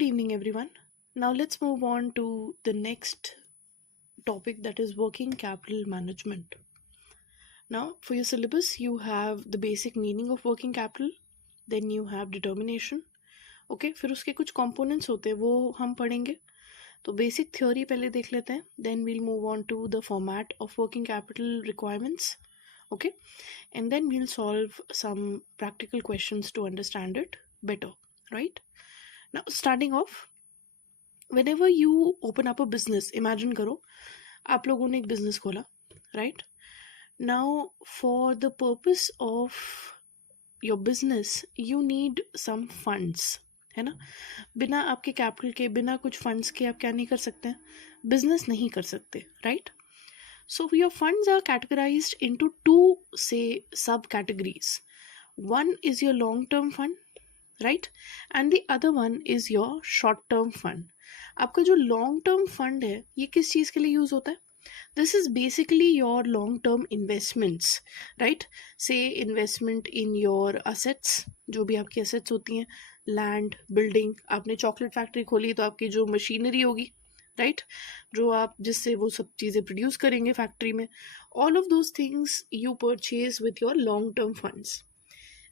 Good evening, everyone. Now let's move on to the next topic, that is working capital management. Now, for your syllabus, you have the basic meaning of working capital, then you have determination. Okay, फिर उसके कुछ components होते हैं वो हम पढ़ेंगे. तो basic theory पहले देख लेते हैं, then we'll move on to the format of working capital requirements. Okay, and then we'll solve some practical questions to understand it better, right? Now, starting off, whenever you open up a business, imagine करो आप लोगों ने एक business खोला, right? Now, for the purpose of your business, you need some funds, है ना. बिना आपके कैपिटल के, बिना कुछ फंड्स के आप क्या नहीं कर सकते हैं, बिजनेस नहीं कर सकते, right? So your funds are categorized into two, say, subcategories. One is your long-term fund, right? And the other one is your short-term fund. आपका जो long-term fund है, ये किस चीज़ के लिए यूज़ होता है? This is basically your long-term investments, right? Say investment in your assets, जो भी आपकी assets होती हैं, land, building. आपने chocolate factory खोली तो आपकी जो machinery होगी, राइट, जो आप जिससे वो सब चीज़ें प्रोड्यूस करेंगे फैक्ट्री में, all of those things you purchase with your long term funds.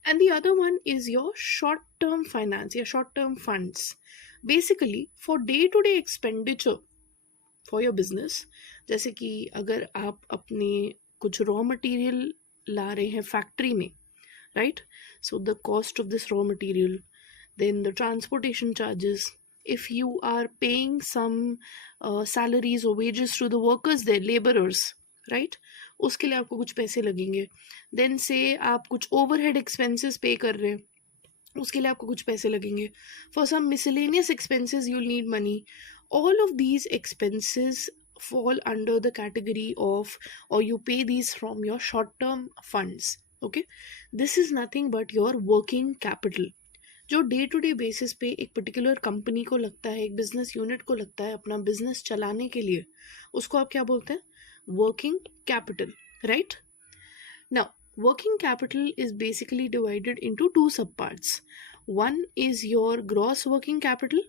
And the other one is your short term finance या short term funds, basically for day to day expenditure for your business. जैसे कि अगर आप अपने कुछ raw material ला रहे हैं factory में, right, so the cost of this raw material, then the transportation charges, if you are paying some salaries or wages to the workers there, laborers, right, उसके लिए आपको कुछ पैसे लगेंगे. then say आप कुछ overhead expenses pay कर रहे हैं, उसके लिए आपको कुछ पैसे लगेंगे. for some miscellaneous expenses you'll need money. all of these expenses fall under the category of, or you pay these from your short term funds. okay, this is nothing but your working capital, जो day to day basis पे एक particular company को लगता है, एक business unit को लगता है अपना बिजनेस चलाने के लिए, उसको आप क्या बोलते हैं, working capital, right. Now working capital is basically divided into two sub parts. One is your gross working capital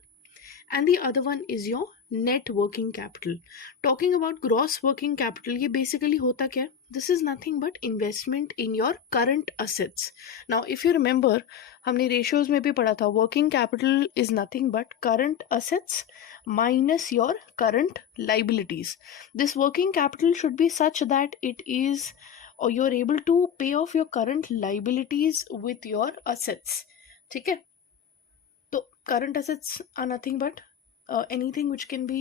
and the other one is your net working capital. Talking about gross working capital, ये basically होता क्या है? This is nothing but investment in your current assets. Now if you remember, हमने ratios में भी पढ़ा था, working capital is nothing but current assets minus your current liabilities. This working capital should be such that it is, or you're able to pay off your current liabilities with your assets. ठीक है, तो current assets are nothing but anything which can be,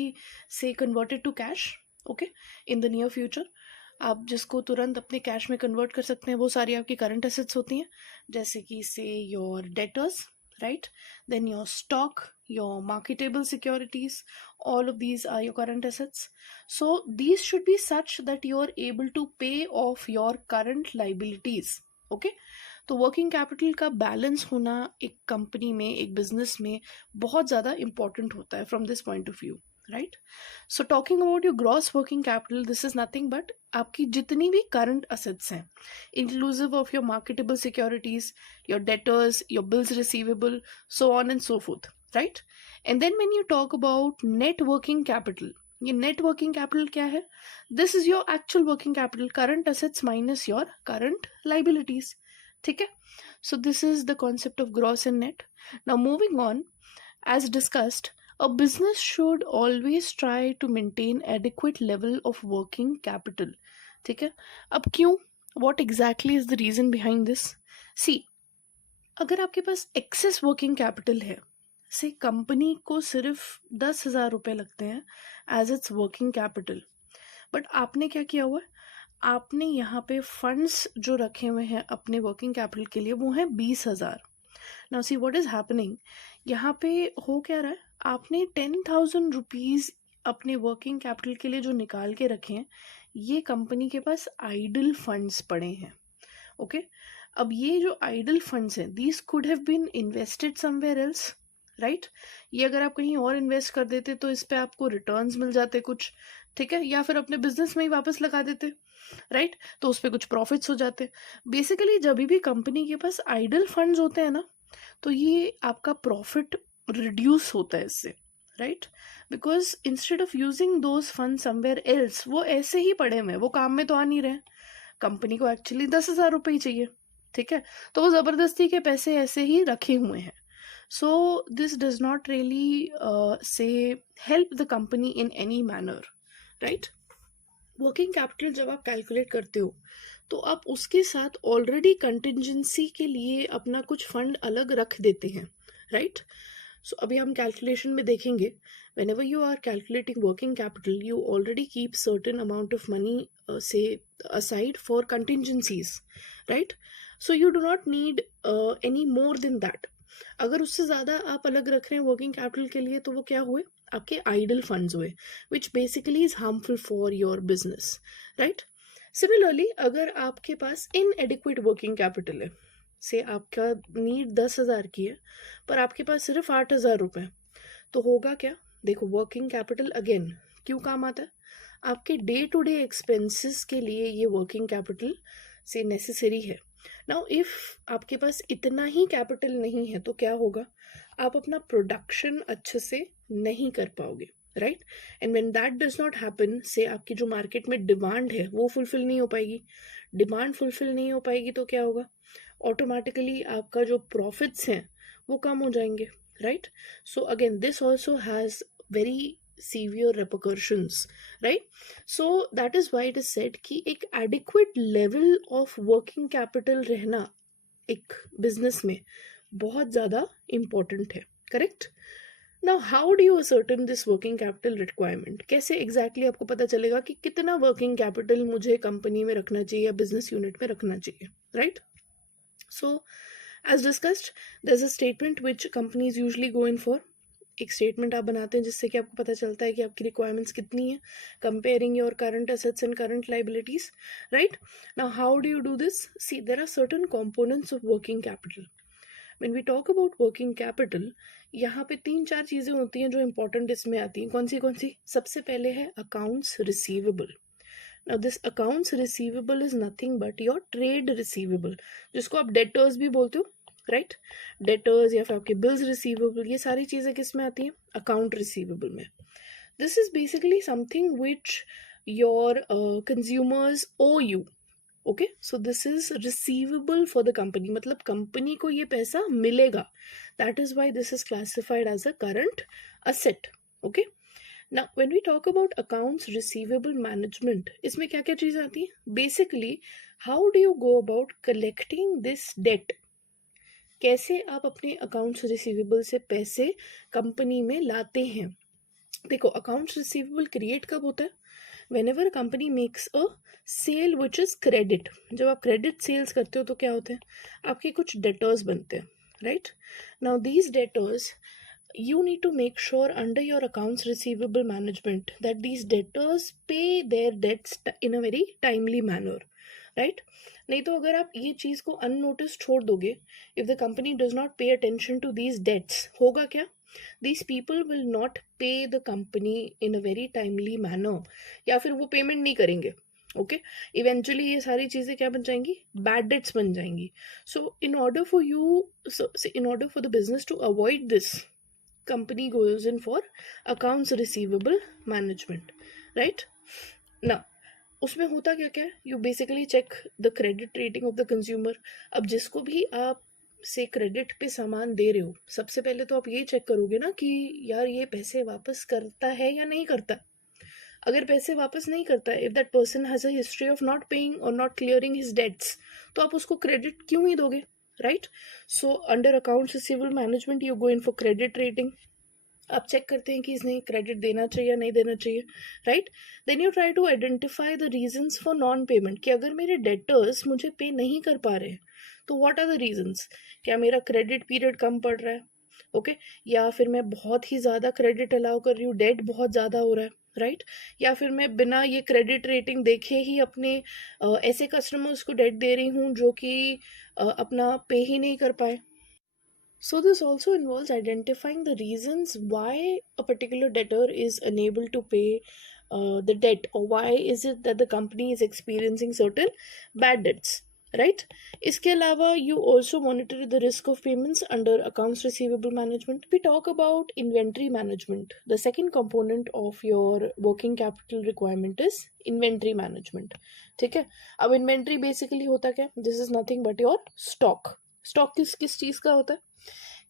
say, converted to cash, okay, in the near future. आप जिसको तुरंत अपने cash में convert कर सकते हैं वो सारी आपकी करंट एसेट्स होती हैं, जैसे कि say your debtors, right, then your stock, your marketable securities, all of these are your current assets. So these should be such that you are able to pay off your current liabilities. okay, तो working capital का balance होना एक company में, एक business में बहुत ज़्यादा important होता है from this point of view, right. So talking about your gross working capital, this is nothing but आपकी जितनी भी करंट असेट्स हैं, inclusive of your marketable securities, your debtors, your bills receivable, so on and so forth, right. And then when you talk about net working capital, ये net working capital क्या है? This is your actual working capital, current assets minus your current liabilities. ठीक है, so this is the concept of gross and net. Now moving on, as discussed, a business should always try to maintain adequate level of working capital. ठीक है, अब क्यों, what exactly is the reason behind this? See, अगर आपके पास access working capital है, से company को सिर्फ 10,000 रुपये लगते हैं as it's working capital, but आपने क्या किया हुआ है, आपने यहाँ पे फंड्स जो रखे हुए हैं अपने वर्किंग कैपिटल के लिए वो हैं 20,000. Now see what is happening, यहाँ पे हो क्या रहा है, आपने 10,000 रुपीज़ अपने वर्किंग कैपिटल के लिए जो निकाल के रखे हैं, ये कंपनी के पास आइडल फंड्स पड़े हैं. ओके, अब ये जो आइडल फंड्स हैं, these could have been invested somewhere else, right. ये अगर आप कहीं और इन्वेस्ट कर देते तो इस पे आपको रिटर्न्स मिल जाते कुछ, ठीक है, या फिर अपने बिजनेस में ही वापस लगा देते, राइट, तो उस पर कुछ प्रॉफिट्स हो जाते. बेसिकली जब भी कंपनी के पास आइडल फंड्स होते हैं ना, तो ये आपका प्रॉफिट रिड्यूस होता है इससे, right? Because instead of using those fund somewhere else, वो ऐसे ही पड़े हुए हैं, वो काम में तो आ नहीं रहे। कंपनी को एक्चुअली 10,000 रुपये ही चाहिए, ठीक है, तो वो जबरदस्ती के पैसे ऐसे ही रखे हुए हैं। So this does not really say help the company in any manner, right? Working capital जब आप कैलकुलेट करते हो तो आप उसके साथ ऑलरेडी कंटिजेंसी के लिए अपना कुछ फंड अलग रख देते हैं, राइट? सो अभी हम कैलकुलेशन में देखेंगे, whenever you are calculating working capital you already keep certain amount of money say aside for contingencies, right? So you do not need any more than that. अगर उससे ज़्यादा आप अलग रख रहे हैं वर्किंग कैपिटल के लिए तो वो क्या हुए, आपके आइडल फंड्स हुए, which basically is harmful for your business, right? Similarly अगर आपके पास इनएडिक्वेट वर्किंग कैपिटल है, से आपका नीड 10,000 की है पर आपके पास सिर्फ 8,000 रुपये, तो होगा क्या? देखो, वर्किंग कैपिटल अगेन क्यों काम आता है? आपके डे टू डे एक्सपेंसेस के लिए ये वर्किंग कैपिटल से नेसेसरी है। नाउ इफ आपके पास इतना ही कैपिटल नहीं है तो क्या होगा? आप अपना प्रोडक्शन अच्छे से नहीं कर पाओगे, right? And when that does not happen, से आपकी जो मार्केट में डिमांड है वो फुलफिल नहीं हो पाएगी। डिमांड फुलफिल नहीं हो पाएगी तो क्या होगा? ऑटोमेटिकली आपका जो प्रॉफिट्स हैं वो कम हो जाएंगे, right? So again this also has very severe repercussions, right? So that is why it is said कि एक adequate level of working capital रहना एक business में बहुत ज़्यादा important है, correct? Now how do you ascertain this working capital requirement? कैसे exactly आपको पता चलेगा कि कितना working capital मुझे कंपनी में रखना चाहिए या business unit में रखना चाहिए, right? So as discussed, there's a statement which companies usually go in for. एक स्टेटमेंट आप बनाते हैं जिससे कि आपको पता चलता है कि आपकी रिक्वायरमेंट्स कितनी है, comparing your current assets and current liabilities, right? Now how do you do this? See, there are certain components of working capital. When we talk about working capital, यहाँ पे 3-4 चीज़ें होती हैं जो इंपॉर्टेंट इसमें आती हैं। कौन सी? सबसे पहले है accounts receivable. Now this accounts receivable is nothing but your trade receivable, जिसको आप डेटर्स भी बोलते हो, राइट? डेटर्स या फिर आपके बिल्स रिसीवेबल, ये सारी चीज़ें किस में आती हैं? अकाउंट रिसीवेबल में। This is basically something which your consumers owe you, okay? So this is receivable for the company, मतलब कंपनी को ये पैसा मिलेगा। That is why this is classified as a current asset, okay? Now, when we talk about accounts receivable management, इसमें क्या क्या चीज़ आती है? Basically, how do you go about collecting this debt? कैसे आप अपने अकाउंट्स रिसीवेबल से पैसे कंपनी में लाते हैं? देखो, अकाउंट्स रिसीवेबल क्रिएट कब होता है? Whenever company makes a sale which is credit. जब आप क्रेडिट सेल्स करते हो तो क्या होते हैं? आपके कुछ डेटर्स बनते हैं, right? Now these debtors, you need to make sure under your accounts receivable management that these debtors pay their debts in a very timely manner, right? नहीं तो अगर आप ये चीज़ को अननोटिस छोड़ दोगे, if the company does not pay attention to these debts, होगा क्या? These people will not pay the company in a very timely manner, या फिर वो पेमेंट नहीं करेंगे, ओके? इवेंचुअली ये सारी चीज़ें क्या बन जाएंगी? बैड डेट्स बन जाएंगी। So in order for you, in order for the business to avoid this, company goes in for accounts receivable management, right? Now उसमें होता क्या क्या है? You basically check the credit rating of the consumer. अब जिसको भी आप से क्रेडिट पे सामान दे रहे हो, सबसे पहले तो आप ये चेक करोगे ना कि यार ये पैसे वापस करता है या नहीं करता। अगर पैसे वापस नहीं करता है, if that person has a history of not paying और नॉट क्लियरिंग हिज डेट्स, तो आप उसको क्रेडिट क्यों ही दोगे, right? So under accounts receivable management you go in for credit rating. आप चेक करते हैं कि इसने क्रेडिट देना चाहिए या नहीं देना चाहिए, right? Then you try to identify the reasons for non payment, कि अगर मेरे डेटर्स मुझे पे नहीं कर पा रहे हैं तो व्हाट आर द रीजंस? क्या मेरा क्रेडिट पीरियड कम पड़ रहा है, ओके? या फिर मैं बहुत ही ज़्यादा क्रेडिट अलाउ कर रही हूँ, डेट बहुत ज़्यादा हो रहा है, राइट? या फिर मैं बिना ये क्रेडिट रेटिंग देखे ही अपने ऐसे कस्टमर्स को डेट दे रही हूँ जो कि अपना पे ही नहीं कर पाए। So this also involves identifying the reasons why a particular debtor is unable to pay the debt, or why is it that the company is experiencing certain bad debts, right. इसके अलावा you also monitor the risk of payments under accounts receivable management. We talk about inventory management. The second component of your working capital requirement is inventory management. ठीक है. अब inventory basically होता क्या? This is nothing but your stock. Stock किस किस चीज़ का होता है?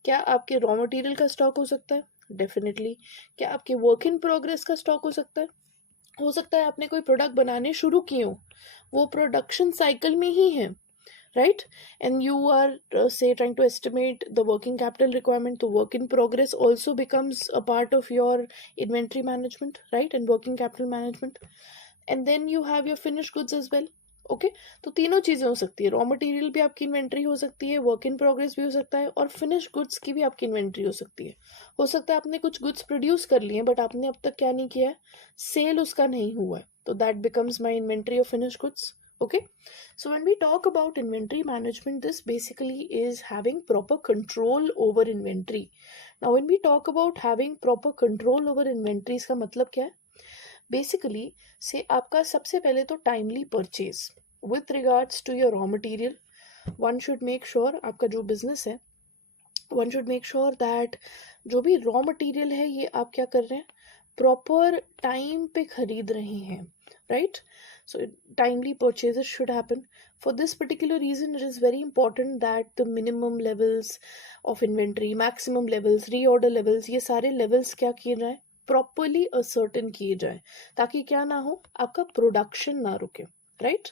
क्या आपके रॉ मटेरियल का स्टॉक हो सकता है? डेफिनेटली. क्या आपके वर्क इन प्रोग्रेस का स्टॉक हो सकता है? हो सकता है आपने कोई प्रोडक्ट बनाने शुरू किए हो, वो प्रोडक्शन साइकिल में ही है, right? And you are say trying to estimate the working capital requirement. The work in progress also becomes a part of your inventory management, right? And working capital management. And then you have your finished goods as well. Okay. तो तीनों चीजें हो सकती है. Raw material भी आपकी inventory हो सकती है, वर्क इन प्रोग्रेस भी हो सकता है, और फिनिश गुड्स की भी आपकी इन्वेंट्री हो सकती है. हो सकता है आपने कुछ गुड्स प्रोड्यूस कर लिए बट आपने अब तक क्या नहीं किया है, सेल उसका नहीं हुआ है, तो that becomes my inventory of finish goods. Okay, so when we talk about inventory management, this basically is having proper control over inventory. Now when we talk about having proper control over inventory, इसका मतलब क्या है? Basically से आपका सबसे पहले तो timely purchase with regards to your raw material. One should make sure आपका जो business है, one should make sure that जो भी raw material है ये आप क्या कर रहे हैं, प्रॉपर टाइम पे खरीद रहे हैं, right? So timely purchases should happen. For this particular reason, it is very important that the minimum levels of inventory, maximum levels, reorder levels, ये सारे levels क्या किए जाए, प्रॉपरली असर्टेन किए जाए, ताकि क्या ना हो, आपका प्रोडक्शन ना रुके, राइट?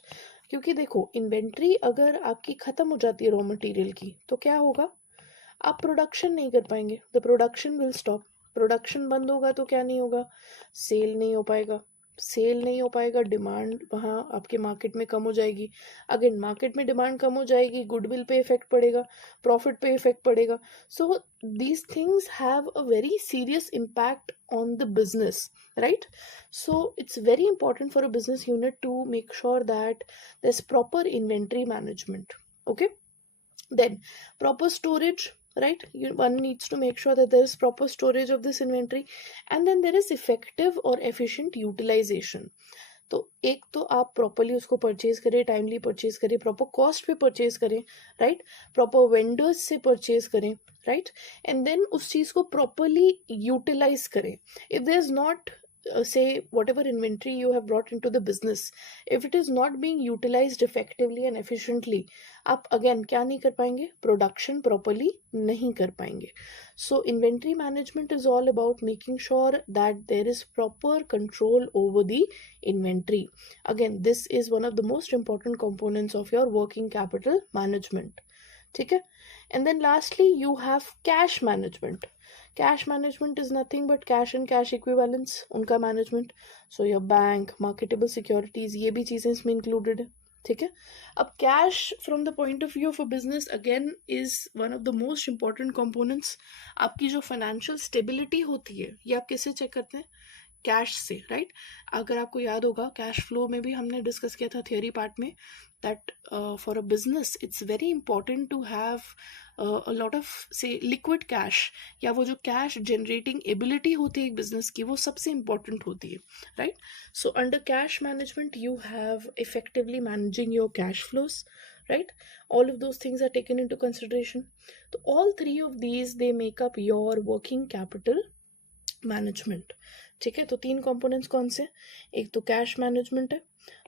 क्योंकि देखो, इन्वेंट्री अगर आपकी खत्म हो जाती है रॉ मटेरियल की, तो क्या होगा, आप प्रोडक्शन नहीं कर पाएंगे. The production will stop. Production बंद होगा तो क्या नहीं होगा, सेल नहीं हो पाएगा. सेल नहीं हो पाएगा, डिमांड वहाँ आपके मार्केट में कम हो जाएगी. अगेन मार्केट में डिमांड कम हो जाएगी, गुडविल पे इफेक्ट पड़ेगा, प्रॉफिट पे इफेक्ट पड़ेगा. So these things have a very serious impact on the business, right? So it's very important for a business unit to make sure that there's proper inventory management. Okay. Then proper storage, right? One needs to make sure that there is proper storage of this inventory, and then there is effective or efficient utilization. तो एक तो आप properly उसको purchase करें, timely purchase करें, proper cost पे purchase करें, right? Proper vendors से परचेज करें, राइट? एंड देन उस चीज़ को प्रॉपरली यूटिलाइज करें. If there is not say whatever inventory you have brought into the business, if it is not being utilized effectively and efficiently, आप again क्या नहीं कर पाएंगे, प्रोडक्शन प्रॉपरली नहीं कर पाएंगे. So inventory management is all about making sure that there is proper control over the inventory. Again, this is one of the most important components of your working capital management. ठीक है. And then lastly you have cash management. Cash management is nothing but cash and cash equivalents, उनका management. So your bank, marketable securities, ये भी चीज़ें इसमें included है. ठीक है. अब cash from the point of view of a business again is one of the most important components. आपकी जो फाइनेंशियल स्टेबिलिटी होती है ये आप किससे चेक करते हैं, कैश से, राइट? अगर आपको याद होगा कैश फ्लो में भी हमने डिस्कस किया था थियोरी पार्ट में that for a business it's very important to have a lot of say liquid cash, या वो जो कैश जनरेटिंग एबिलिटी होती है एक बिजनेस की, वो सबसे इंपॉर्टेंट होती है, right? So under cash management, you have effectively managing your cash flows, right? All of those things are taken into consideration. So all three of these, they make up your working capital management. ठीक है. तो तीन components कौन से, एक तो cash management है,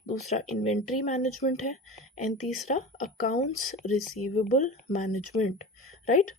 दूसरा इन्वेंट्री मैनेजमेंट है, एंड तीसरा अकाउंट्स रिसीवेबल मैनेजमेंट, राइट?